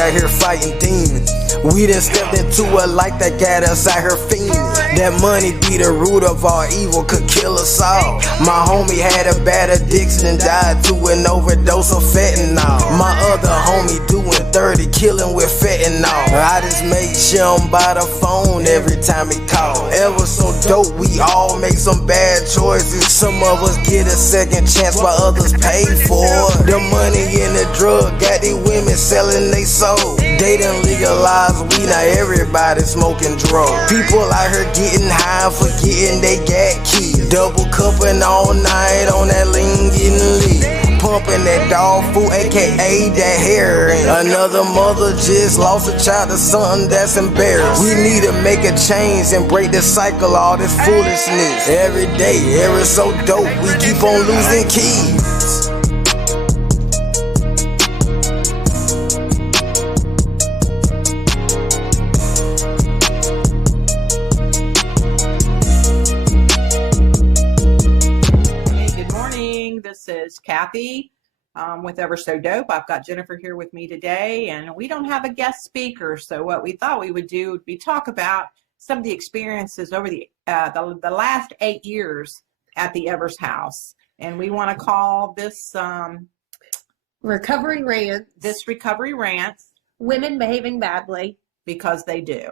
out here fighting demons. We done stepped into a life that got us out here fiending. That money be the root of all evil, could kill us all. My homie had a bad addiction and died to an overdose of fentanyl. My other homie doing 30, killing with fentanyl. I just make sure I'm by the phone every time he call. Ever so dope, we all make some bad choices. Some of us get a second chance while others pay for it. The money in the drug got these women selling they soul. They done legalized weed, now everybody smoking drugs. People out here getting high, forgetting they got keys. Double cupping all night on that lean getting lit. Pumping that dog food, aka that heroin. Another mother just lost a child to something that's embarrassing. We need to make a change and break the cycle, all this foolishness. Every day, every so dope, we keep on losing keys. This is Cathy with Ever So Dope. I've got Jennifer here with me today, and we don't have a guest speaker. So what we thought we would do would be talk about some of the experiences over the last 8 years at the Evers house, and we want to call this Recovery Rant. This Recovery Rant. Women behaving badly because they do.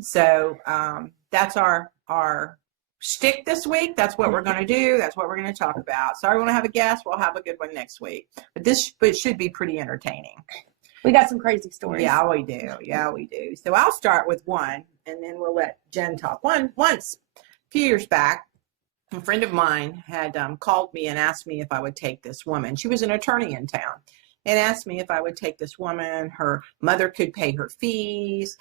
So that's our shtick this week. That's what we're going to do. That's what we're going to talk about. Sorry, we want to have a guest. We'll have a good one next week. But it should be pretty entertaining. We got some crazy stories. Yeah, we do. Yeah, we do. So I'll start with one, and then we'll let Jen talk. Once, a few years back, a friend of mine had called me and asked me if I would take this woman. She was an attorney in town. And asked me if I would take this woman. Her mother could pay her fees.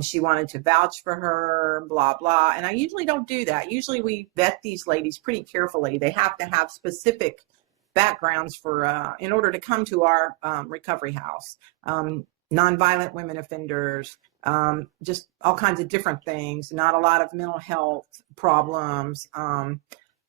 She wanted to vouch for her, blah, blah. And I usually don't do that. Usually we vet these ladies pretty carefully. They have to have specific backgrounds for in order to come to our recovery house. Nonviolent women offenders, just all kinds of different things. Not a lot of mental health problems,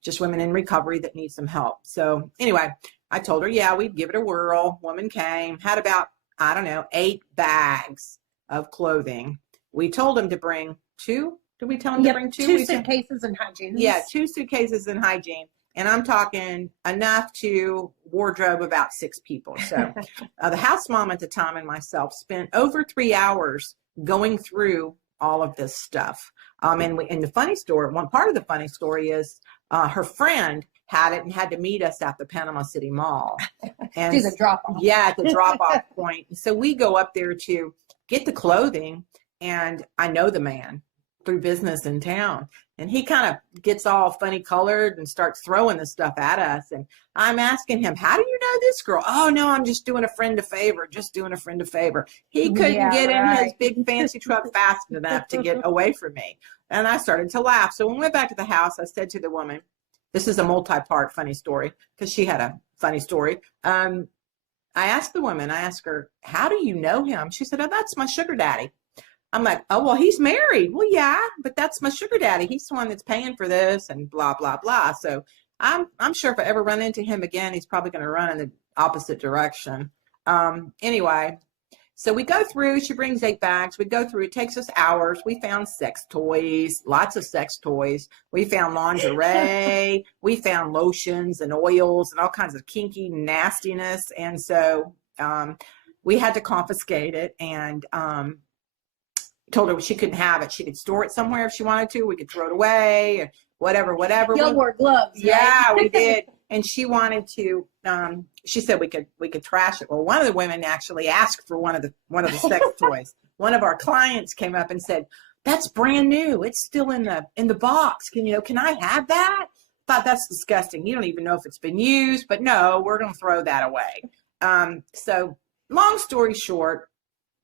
just women in recovery that need some help. So anyway, I told her, yeah, we'd give it a whirl. Woman came, had about, 8 bags of clothing. We told him to bring 2. Did we tell him to bring 2? 2 suitcases and hygiene. Yeah, 2 suitcases and hygiene. And I'm talking enough to wardrobe about 6 people. So the house mom at the time and myself spent over 3 hours going through all of this stuff. And the funny story, one part of the funny story is her friend had it and had to meet us at the Panama City Mall. And do the drop-off. Yeah, at the drop-off point. So we go up there to get the clothing, and I know the man through business in town. And he kind of gets all funny colored and starts throwing the stuff at us. And I'm asking him, how do you know this girl? Oh, no, I'm just doing a friend a favor, He couldn't get in his big fancy truck fast enough to get away from me. And I started to laugh. So when we went back to the house, I said to the woman, this is a multi-part funny story because she had a funny story. I asked the woman, I asked her, how do you know him? She said, oh, that's my sugar daddy. I'm like, oh, well, he's married. Well, yeah, but that's my sugar daddy. He's the one that's paying for this and blah, blah, blah. So I'm sure if I ever run into him again, he's probably going to run in the opposite direction. Anyway, so we go through, she brings 8 bags. We go through, it takes us hours. We found sex toys, lots of sex toys. We found lingerie. We found lotions and oils and all kinds of kinky nastiness. And so we had to confiscate it and told her she couldn't have it. She could store it somewhere if she wanted to. We could throw it away or whatever. Y'all wore gloves, right? Yeah, we did. And she wanted to, she said we could trash it. Well, one of the women actually asked for one of the sex toys. One of our clients came up and said, that's brand new. It's still in the box. Can I have that? Thought that's disgusting. You don't even know if it's been used, but no, we're going to throw that away. So long story short,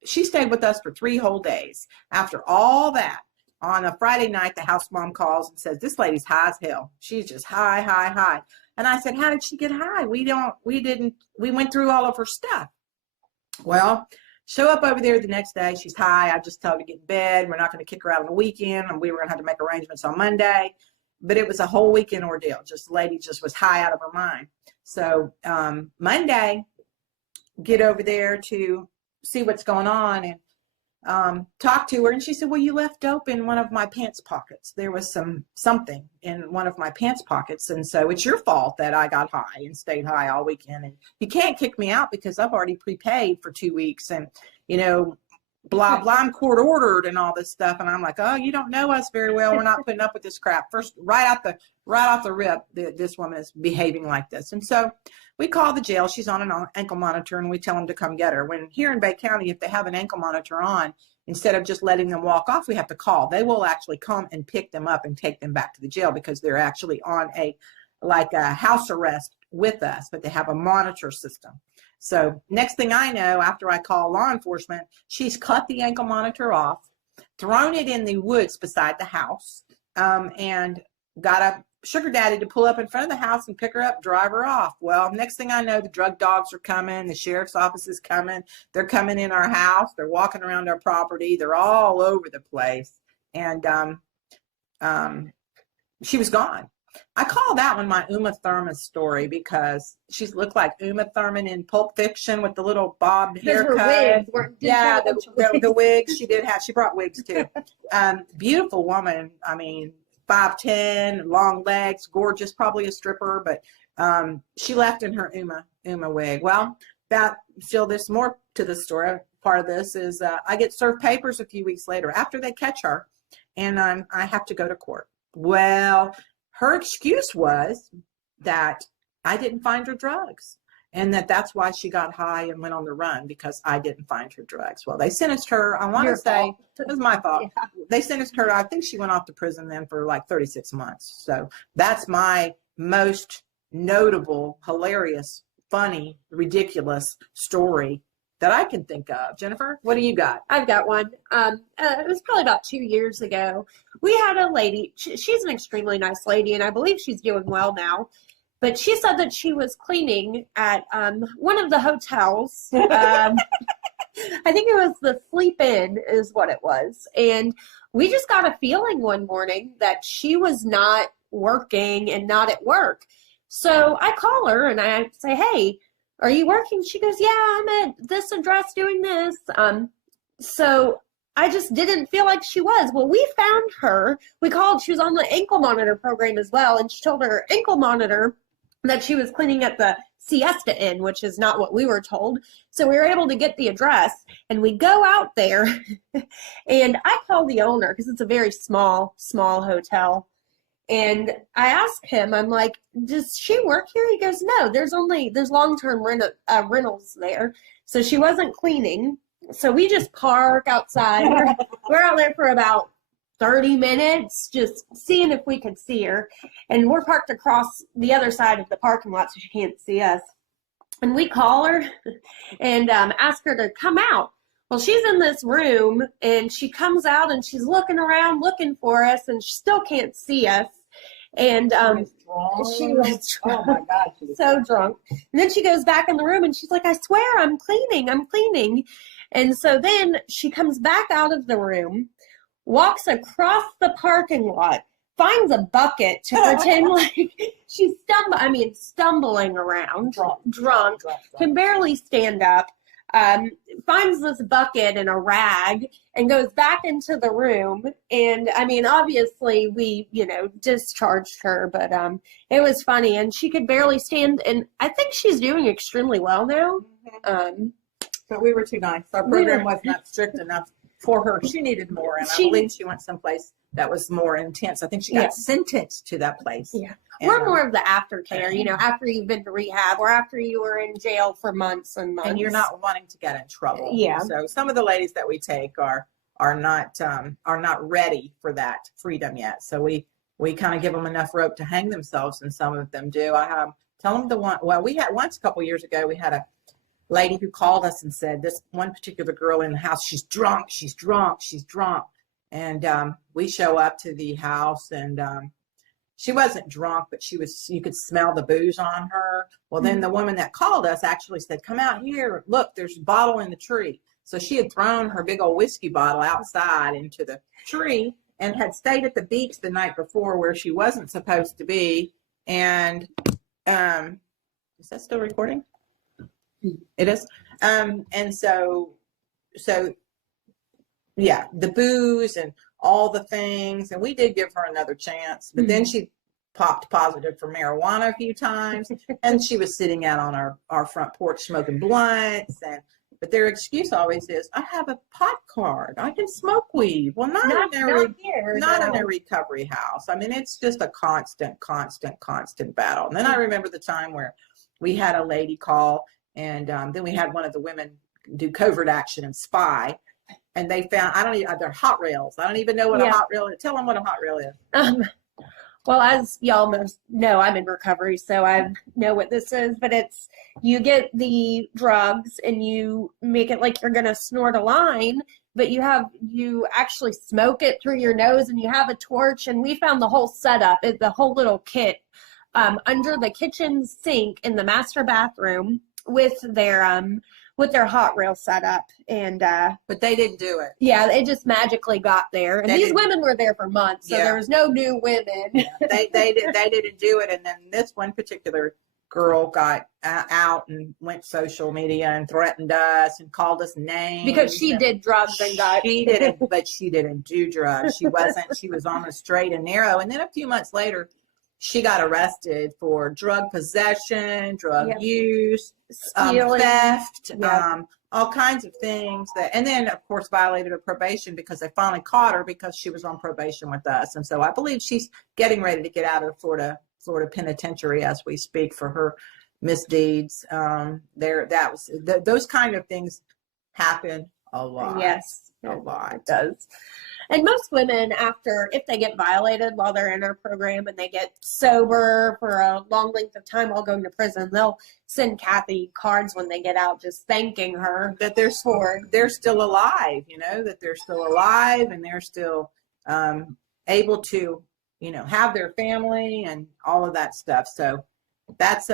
she stayed with us for 3 whole days. After all that, on a Friday night, the house mom calls and says, this lady's high as hell. She's just high, high, high. And I said, how did she get high? We went through all of her stuff. Well, show up over there the next day. She's high. I just tell her to get in bed. We're not going to kick her out on the weekend. And we were going to have to make arrangements on Monday. But it was a whole weekend ordeal. Just the lady just was high out of her mind. So Monday, get over there to see what's going on and talk to her. And she said, well, you left dope in one of my pants pockets. There was something in one of my pants pockets. And so it's your fault that I got high and stayed high all weekend. And you can't kick me out because I've already prepaid for 2 weeks. And, blah, blah, I'm court ordered and all this stuff. And I'm like, oh, you don't know us very well. We're not putting up with this crap. First, right off the rip, this woman is behaving like this. And so we call the jail. She's on an ankle monitor, and we tell them to come get her. When here in Bay County, if they have an ankle monitor on, instead of just letting them walk off, we have to call. They will actually come and pick them up and take them back to the jail because they're actually on a house arrest with us, but they have a monitor system. So next thing I know, after I call law enforcement, she's cut the ankle monitor off, thrown it in the woods beside the house, and got a sugar daddy to pull up in front of the house and pick her up, drive her off. Well, next thing I know, the drug dogs are coming, the sheriff's office is coming, they're coming in our house, they're walking around our property, they're all over the place, and she was gone. I call that one my Uma Thurman story because she's looked like Uma Thurman in Pulp Fiction with the little bobbed haircut. Yeah, the wigs she did have. She brought wigs too. Beautiful woman. I mean, 5'10", long legs, gorgeous, probably a stripper, but she left in her Uma wig. Well, there's more to the story. Part of this is I get served papers a few weeks later after they catch her, and I have to go to court. Well, her excuse was that I didn't find her drugs and that's why she got high and went on the run because I didn't find her drugs. Well, they sentenced her, I want to say, it was my fault. Yeah. They sentenced her, I think she went off to prison then for like 36 months. So that's my most notable, hilarious, funny, ridiculous story that I can think of. Jennifer, what do you got? I've got one. It was probably about 2 years ago. We had a lady, she's an extremely nice lady, and I believe she's doing well now. But she said that she was cleaning at one of the hotels. I think it was the Sleep Inn is what it was. And we just got a feeling one morning that she was not working and not at work. So I call her and I say, hey, are you working? She goes, yeah, I'm at this address doing this. So I just didn't feel like she was. Well, we found her. We called. She was on the ankle monitor program as well. And she told her ankle monitor that she was cleaning at the Siesta Inn, which is not what we were told. So we were able to get the address. And we go out there. And I call the owner because it's a very small hotel. And I asked him, I'm like, does she work here? He goes, no, there's long-term rentals there. So she wasn't cleaning. So we just park outside. We're out there for about 30 minutes, just seeing if we could see her. And we're parked across the other side of the parking lot so she can't see us. And we call her and ask her to come out. Well, she's in this room, and she comes out, and she's looking around, looking for us, and she still can't see us. And she was drunk. Oh, my God. She was so drunk. And then she goes back in the room, and she's like, I swear, I'm cleaning. And so then she comes back out of the room, walks across the parking lot, finds a bucket to pretend like she's stumbling around, drunk, can barely stand up. Finds this bucket and a rag and goes back into the room. And I mean, obviously we, discharged her, but it was funny, and she could barely stand. And I think she's doing extremely well now. But we were too nice. Our program was not strict enough for her. She needed more, and I believe she went someplace that was more intense. I think she got sentenced to that place. Yeah. We're more of the aftercare, after you've been to rehab or after you were in jail for months and months. And you're not wanting to get in trouble. Yeah. So some of the ladies that we take are not ready for that freedom yet. So we kind of give them enough rope to hang themselves, and some of them do. Tell them we had once a couple years ago, we had a lady who called us and said, this one particular girl in the house, she's drunk. And we show up to the house, and she wasn't drunk, but you could smell the booze on her. Well, then the woman that called us actually said, come out here. Look, there's a bottle in the tree. So she had thrown her big old whiskey bottle outside into the tree and had stayed at the beach the night before where she wasn't supposed to be. And is that still recording? It is. And so so yeah, the booze and all the things. And we did give her another chance, but then she popped positive for marijuana a few times, and she was sitting out on our front porch smoking blunts. But their excuse always is, I have a pot card, I can smoke weed. Well, not in a recovery house. I mean, it's just a constant battle. And then I remember the time where we had a lady call, and then we had one of the women do covert action and spy, and they found, they're hot rails. I don't even know what a hot rail is. Tell them what a hot rail is. Well, as y'all most know, I'm in recovery, so I know what this is. But it's, you get the drugs and you make it like you're going to snort a line, but you actually smoke it through your nose, and you have a torch. And we found the whole setup, the whole little kit, under the kitchen sink in the master bathroom with their hot rail setup. And but they didn't do it. Yeah, it just magically got there. And these women were there for months, so there was no new women. They didn't do it. And then this one particular girl got out and went social media and threatened us and called us names because she did drugs and got. She didn't, but she didn't do drugs. She was on the straight and narrow. And then a few months later, she got arrested for drug possession, drug use, theft, all kinds of things. And then, of course, violated her probation because they finally caught her because she was on probation with us. And so I believe she's getting ready to get out of the Florida penitentiary as we speak for her misdeeds. Those kind of things happen a lot. Yes, a lot. It does. And most women, if they get violated while they're in our program and they get sober for a long length of time while going to prison, they'll send Cathy cards when they get out just thanking her that they're still alive, that they're still alive and they're still able to, have their family and all of that stuff. So that's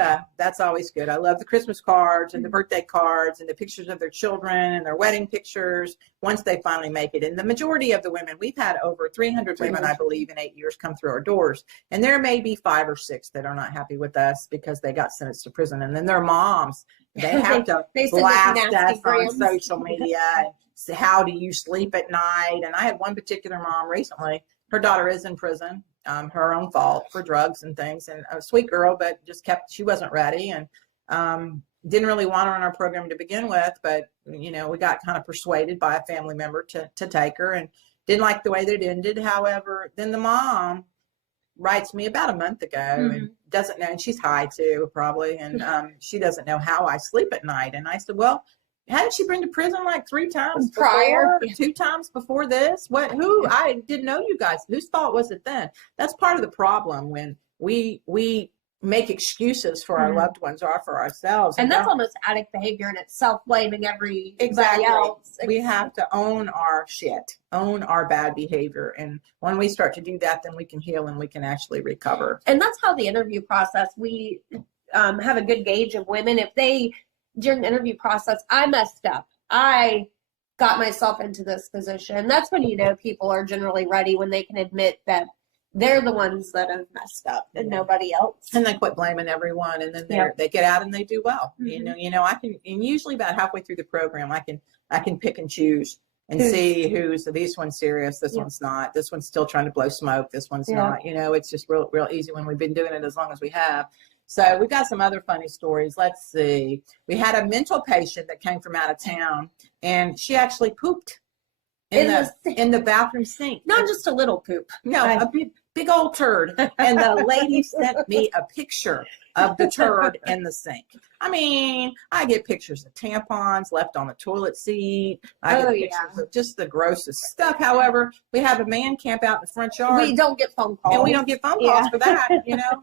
always good. I love the Christmas cards and the birthday cards and the pictures of their children and their wedding pictures once they finally make it. And the majority of the women, we've had over 300 women, I believe, in 8 years come through our doors. And there may be 5 or 6 that are not happy with us because they got sentenced to prison. And then their moms, they have to blast us on social media and say, how do you sleep at night? And I had one particular mom recently, her daughter is in prison. Her own fault for drugs and things, and a sweet girl, but she wasn't ready, and didn't really want her in our program to begin with, but we got kind of persuaded by a family member to take her, and didn't like the way that it ended. However, then the mom writes me about a month ago and doesn't know, and she's high too probably, and she doesn't know how I sleep at night. And I said, well, hadn't she been to prison like 3 times prior, 2 times before this? I didn't know you guys. Whose fault was it then? That's part of the problem when we make excuses for our loved ones or for ourselves. And that's almost addict behavior in itself, blaming everybody else. We have to own our shit, own our bad behavior. And when we start to do that, then we can heal and we can actually recover. And that's how the interview process, we have a good gauge of women. If during the interview process, I messed up, I got myself into this position, that's when people are generally ready, when they can admit that they're the ones that have messed up and nobody else. And they quit blaming everyone, and then they get out and they do well. I can, and usually about halfway through the program, I can pick and choose and see this one's serious, this one's not, this one's still trying to blow smoke, this one's not. It's just real easy when we've been doing it as long as we have. So we've got some other funny stories. Let's see. We had a mental patient that came from out of town, and she actually pooped in the bathroom sink. Not just a little poop. No, a big old turd. And the lady sent me a picture of the turd in the sink. I mean, I get pictures of tampons left on the toilet seat. I get pictures of just the grossest stuff. However, we have a man camp out in the front yard. We don't get phone calls. And we don't get phone calls for that,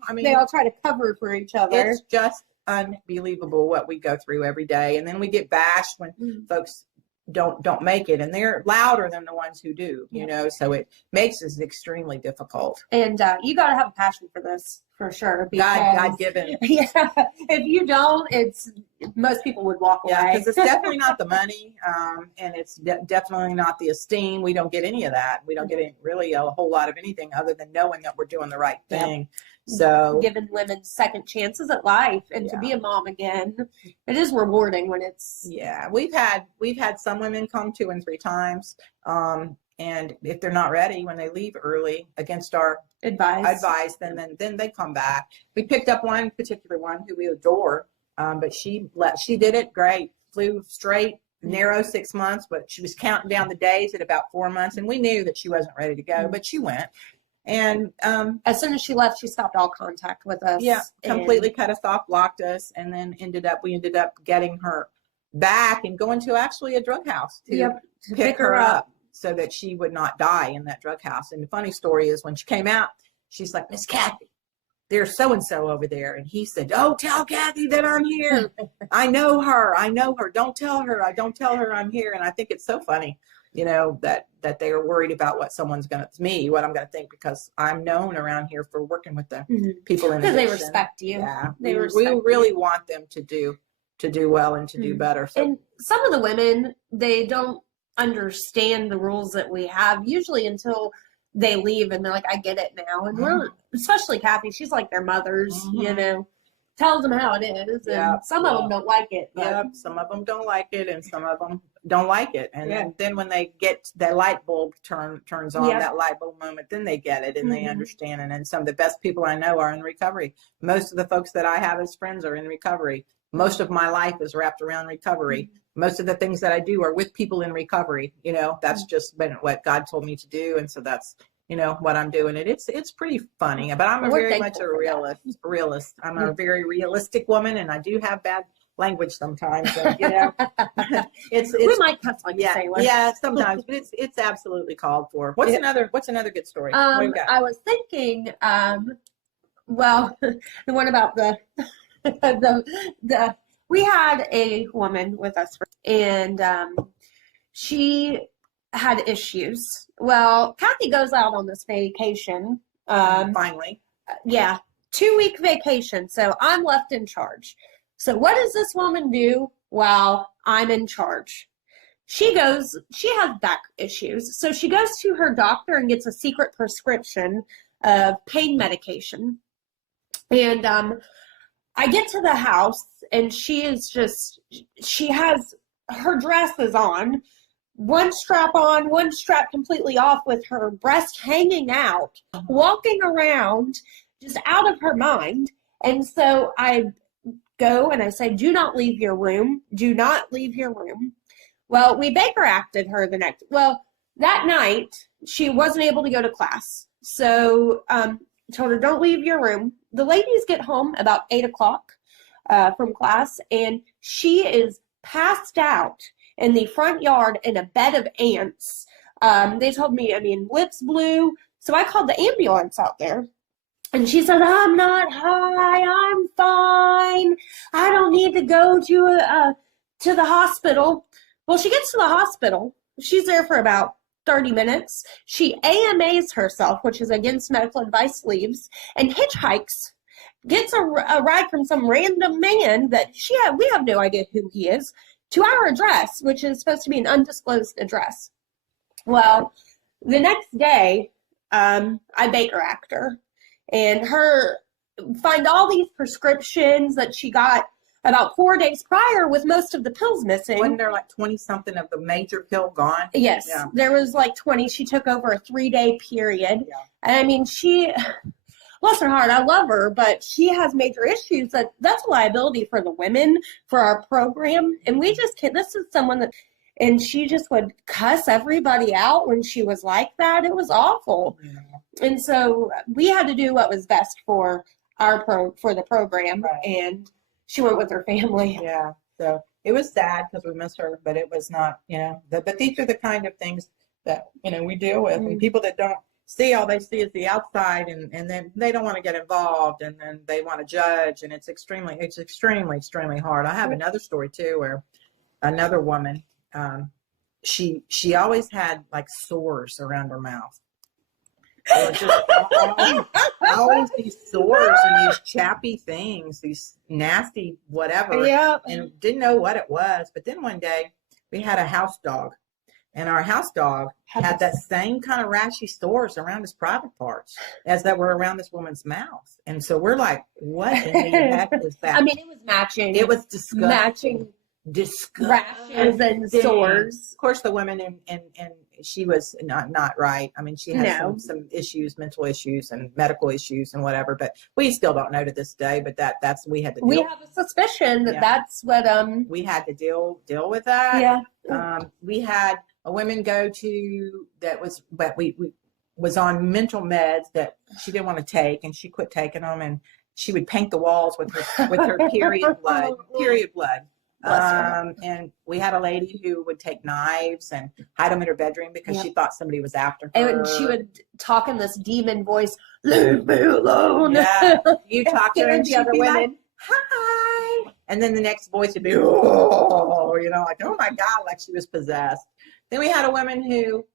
I mean, they all try to cover for each other. It's just unbelievable what we go through every day. And then we get bashed when folks don't make it, and they're louder than the ones who do, so it makes it extremely difficult. And you got to have a passion for this, for sure. God given. Yeah. If you don't, most people would walk Yeah, away. because it's definitely not the money, and it's definitely not the esteem. We don't get any of that. We don't get really a whole lot of anything other than knowing that we're doing the right thing. So giving women second chances at life and to be a mom again, it is rewarding when it's. Yeah, we've had some women come 2 and 3 times, and if they're not ready when they leave early against our advice, then they come back. We picked up one particular one who we adore, but she did it great, flew straight, narrow 6 months, but she was counting down the days at about 4 months, and we knew that she wasn't ready to go, but she went. And as soon as she left, she stopped all contact with us. Yeah, completely cut us off, blocked us, and then we ended up getting her back and going to actually a drug house to pick her up so that she would not die in that drug house. And the funny story is when she came out, she's like, Miss Cathy, there's so-and-so over there. And he said, oh, tell Cathy that I'm here. I know her. Don't tell her I'm here. And I think it's so funny, that they are worried about what what I'm going to think, because I'm known around here for working with the people in addiction. Because they respect you. Yeah. We really want them to do well and to do better. So. And some of the women, they don't understand the rules that we have usually until they leave, and they're like, I get it now. And we're, especially Cathy, she's like their mothers, tells them how it is. And some of them don't like it. Yeah, some of them don't like it, and some of them don't like it. And then when they get that light bulb turns on, that light bulb moment, then they get it and they understand. And then some of the best people I know are in recovery. Most of the folks that I have as friends are in recovery. Most of my life is wrapped around recovery. Most of the things that I do are with people in recovery. That's just been what God told me to do. And so that's, what I'm doing. And it's pretty funny, but I'm very much a realist. I'm a very realistic woman, and I do have bad language sometimes. So, it's we might cuss like a sailor. Yeah, sometimes, but it's absolutely called for. What's another good story? What we got? I was thinking, well, the one about we had a woman with us, and she had issues. Well, Cathy goes out on this vacation. Finally. Yeah, 2-week vacation. So I'm left in charge. So what does this woman do while I'm in charge? She has back issues. So she goes to her doctor and gets a secret prescription of pain medication. And I get to the house, and she has her dress is on, one strap on, one strap completely off, with her breast hanging out, walking around just out of her mind. And so I go and I say, do not leave your room. Do not leave your room. Well, we Baker acted her that night, she wasn't able to go to class. So told her, don't leave your room. The ladies get home about 8 o'clock from class, and she is passed out in the front yard in a bed of ants. They told me, lips blue. So I called the ambulance out there, and she said, I'm not high. I'm fine. I don't need to go to the hospital. Well, she gets to the hospital. She's there for about 30 minutes. She AMAs herself, which is against medical advice, leaves, and hitchhikes, gets a ride from some random man that we have no idea who he is, to our address, which is supposed to be an undisclosed address. Well, the next day, I Baker act her, and find all these prescriptions that she got about 4 days prior, with most of the pills missing. Wasn't there like 20-something of the major pill gone? Yes, there was like 20. She took over a 3-day period. Yeah. And she, bless her heart, I love her, but she has major issues. That's a liability for the women, for our program. And we just can't. This is someone that, and she just would cuss everybody out when she was like that. It was awful. Yeah. And so we had to do what was best for for the program. Right. And she went with her family. Yeah. So it was sad because we miss her, but it was not, but these are the kind of things that, we deal with. And people that don't see, all they see is the outside, and then they don't want to get involved, and then they want to judge. And it's extremely, extremely hard. I have another story too, where another woman, she always had like sores around her mouth. They were just always these sores and these chappy things, these nasty whatever. Yeah. And didn't know what it was. But then one day we had a house dog, and our house dog had that same kind of rashy sores around his private parts as that were around this woman's mouth. And so we're like, what in the heck is that? I mean, it was matching. It was disgusting. Matching Disgusting. rashes and sores. Of course, the woman and she was not right. I mean, she had some issues, mental issues and medical issues and whatever, but we still don't know to this day, but that's, we had to deal. We have a suspicion that that's what, we had to deal with that. Yeah. We had a woman go to but we was on mental meds that she didn't want to take, and she quit taking them, and she would paint the walls with her period blood. And we had a lady who would take knives and hide them in her bedroom because she thought somebody was after her. And she would talk in this demon voice, leave me alone. Yeah. You talk to her and the she'd other be women. like, hi. And then the next voice would be, oh, like, oh my God, like she was possessed. Then we had a woman who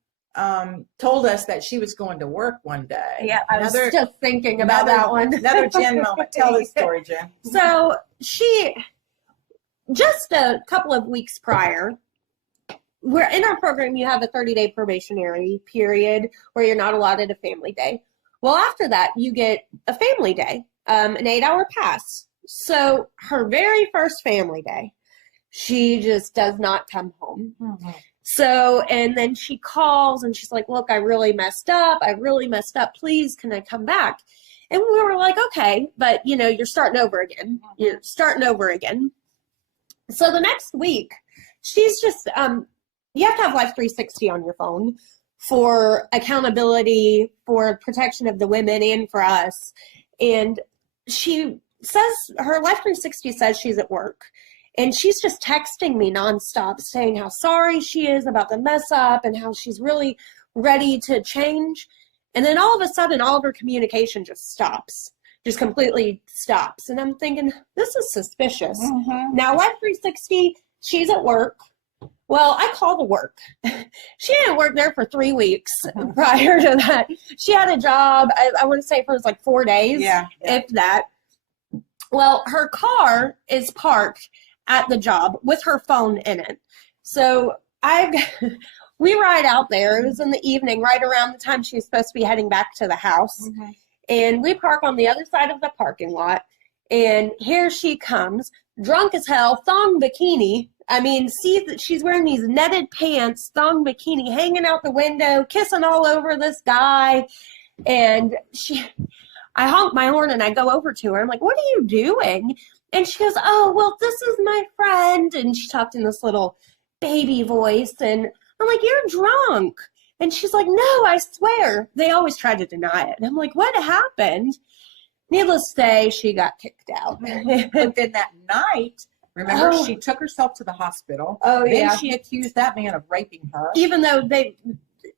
told us that she was going to work one day. Yeah, I was just thinking about that one. Another Jen moment. Tell this story, Jen. So just a couple of weeks prior, we're in our program, you have a 30-day probationary period where you're not allotted a family day. Well, after that, you get a family day, an 8-hour pass. So her very first family day, she just does not come home. Mm-hmm. So, and then she calls and she's like, look, I really messed up. Please, can I come back? And we were like, okay, but you're starting over again. You're starting over again. So the next week, she's just, you have to have Life 360 on your phone for accountability, for protection of the women and for us. And she says, her Life 360 says she's at work. And she's just texting me nonstop saying how sorry she is about the mess up and how she's really ready to change. And then all of a sudden, all of her communication just stops. Just completely stops. And I'm thinking, this is suspicious. Mm-hmm. Now, Life 360, she's at work. Well, I call the work. She didn't work there for 3 weeks prior to that. She had a job, I want to say, for like 4 days, if that. Well, her car is parked at the job with her phone in it. So we ride out there. It was in the evening, right around the time she was supposed to be heading back to the house. Mm-hmm. And we park on the other side of the parking lot. And here she comes, drunk as hell, thong bikini. I mean, see that she's wearing these netted pants, thong bikini, hanging out the window, kissing all over this guy. And I honk my horn and I go over to her. I'm like, what are you doing? And she goes, oh, well, this is my friend. And she talked in this little baby voice. And I'm like, you're drunk. And she's like, no, I swear. They always try to deny it. And I'm like, what happened? Needless to say, she got kicked out. But then that night, remember, she took herself to the hospital. Oh, then she accused that man of raping her. Even though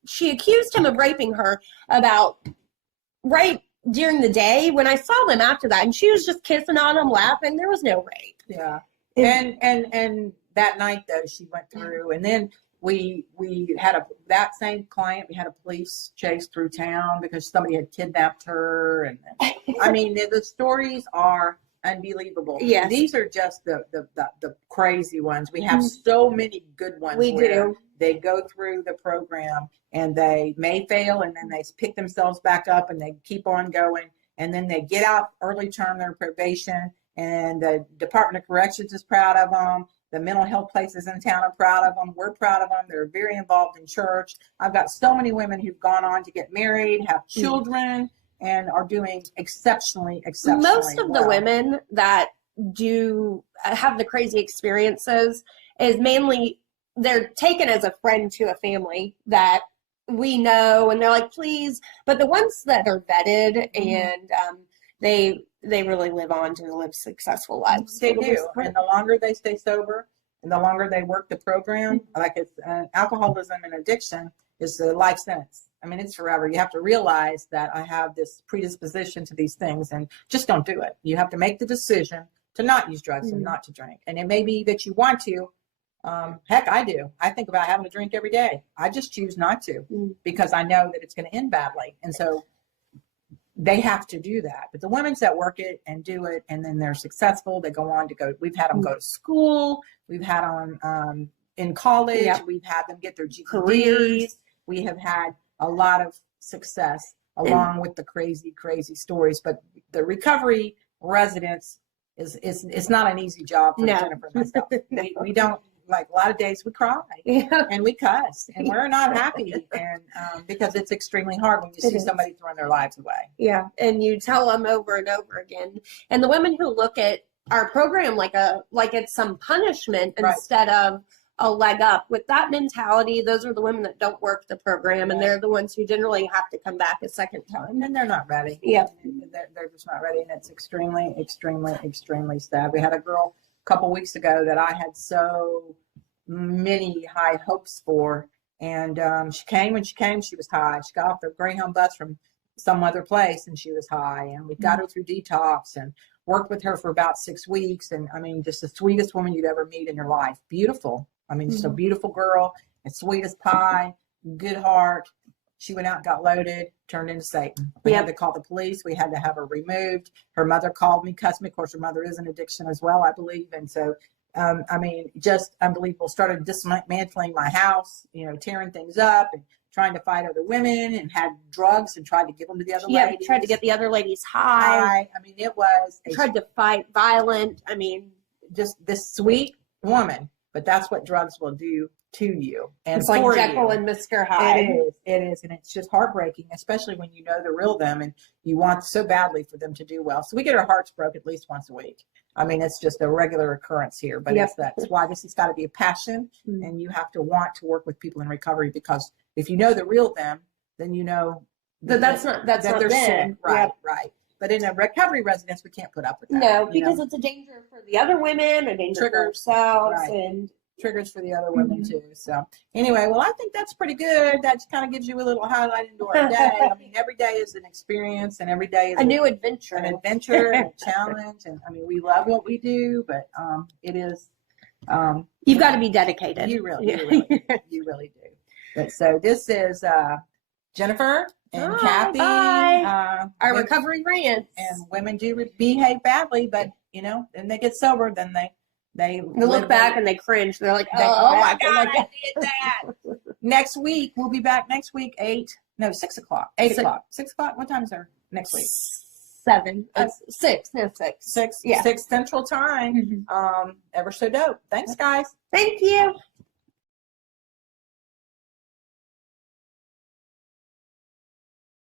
she accused him of raping her about right during the day. When I saw them after that, and she was just kissing on him, laughing, there was no rape. Yeah. And that night, though, she went through, and then we had that same client, we had a police chase through town because somebody had kidnapped her. And I mean, the stories are unbelievable. Yes. These are just the crazy ones. We have so many good ones. We do. They go through the program and they may fail, and then they pick themselves back up and they keep on going, and then they get out early term their probation, and the Department of Corrections is proud of them. The mental health places in town are proud of them. We're proud of them. They're very involved in church. I've got so many women who've gone on to get married, have children, and are doing exceptionally Most of well. the women that do have the crazy experiences is mainly they're taken as a friend to a family that we know, and they're like, please. But the ones that are vetted and they really live on to live successful lives. They do. And the longer they stay sober and the longer they work the program, like it's alcoholism and addiction is a life sentence. I mean, it's forever. You have to realize that I have this predisposition to these things, and just don't do it. You have to make the decision to not use drugs and not to drink. And it may be that you want to, Heck, I do. I think about having a drink every day. I just choose not to because I know that it's going to end badly. And so they have to do that. But the women that work it and do it, and then they're successful, they go on to go. We've had them go to school. We've had them in college. Yep. We've had them get their GEDs. Careers. We have had a lot of success along with the crazy, crazy stories. But the recovery residents it's not an easy job for Jennifer and myself. We don't, like, a lot of days we cry and we cuss and we're not happy, and because it's extremely hard when you see somebody throwing their lives away. Yeah, and you tell them over and over again. And the women who look at our program like it's some punishment instead of a leg up, with that mentality, those are the women that don't work the program, and they're the ones who generally have to come back a second time. And they're not ready. Yeah, they're just not ready, and it's extremely, extremely, extremely sad. We had a girl a couple weeks ago that I had so many high hopes for, and she came. When she came, she was high. She got off the Greyhound bus from some other place, and she was high, and we got her through detox and worked with her for about 6 weeks. And I mean, just the sweetest woman you'd ever meet in your life. Beautiful. I mean, just a beautiful girl, and sweet as pie, good heart. She went out and got loaded, turned into Satan. We had to call the police. We had to have her removed. Her mother called me, cussed me. Of course, her mother is in addiction as well, I believe. And so, I mean, just unbelievable. Started dismantling my house, tearing things up and trying to fight other women, and had drugs and tried to give them to the other ladies. Tried to get the other ladies high. I mean, it was. Tried to fight violent. I mean, just this sweet woman. But that's what drugs will do to you. And it's like Jekyll and Mr. Hyde. It is. And it's just heartbreaking, especially when you know the real them and you want so that's for them to do well. So we get our hearts broke at least once a week. I mean, it's just a regular occurrence here, but that's why this has got to be a passion, and you have to want to work with people in recovery, because if you know the real them, then you know that's not their sin. Right. But in a recovery residence, we can't put up with that. No, because it's a danger for the other women, a danger for ourselves, and triggers for the other women too. So anyway, well, I think that's pretty good. That kind of gives you a little highlight into our day. I mean, every day is an experience, and every day is a new adventure, and a challenge. And I mean, we love what we do, but it is. You've got to be dedicated. You really do. But so this is Jennifer and Cathy. Our recovery rants. And women do behave badly, but then they get sober, then they look back and they cringe. They're like, oh my God, I did that. Next week, we'll be back next week, 6 o'clock. 8 o'clock. 6 o'clock? What time is there next week? 7. 6. No, 6. 6 Central Time. Ever so dope. Thanks, guys. Thank you.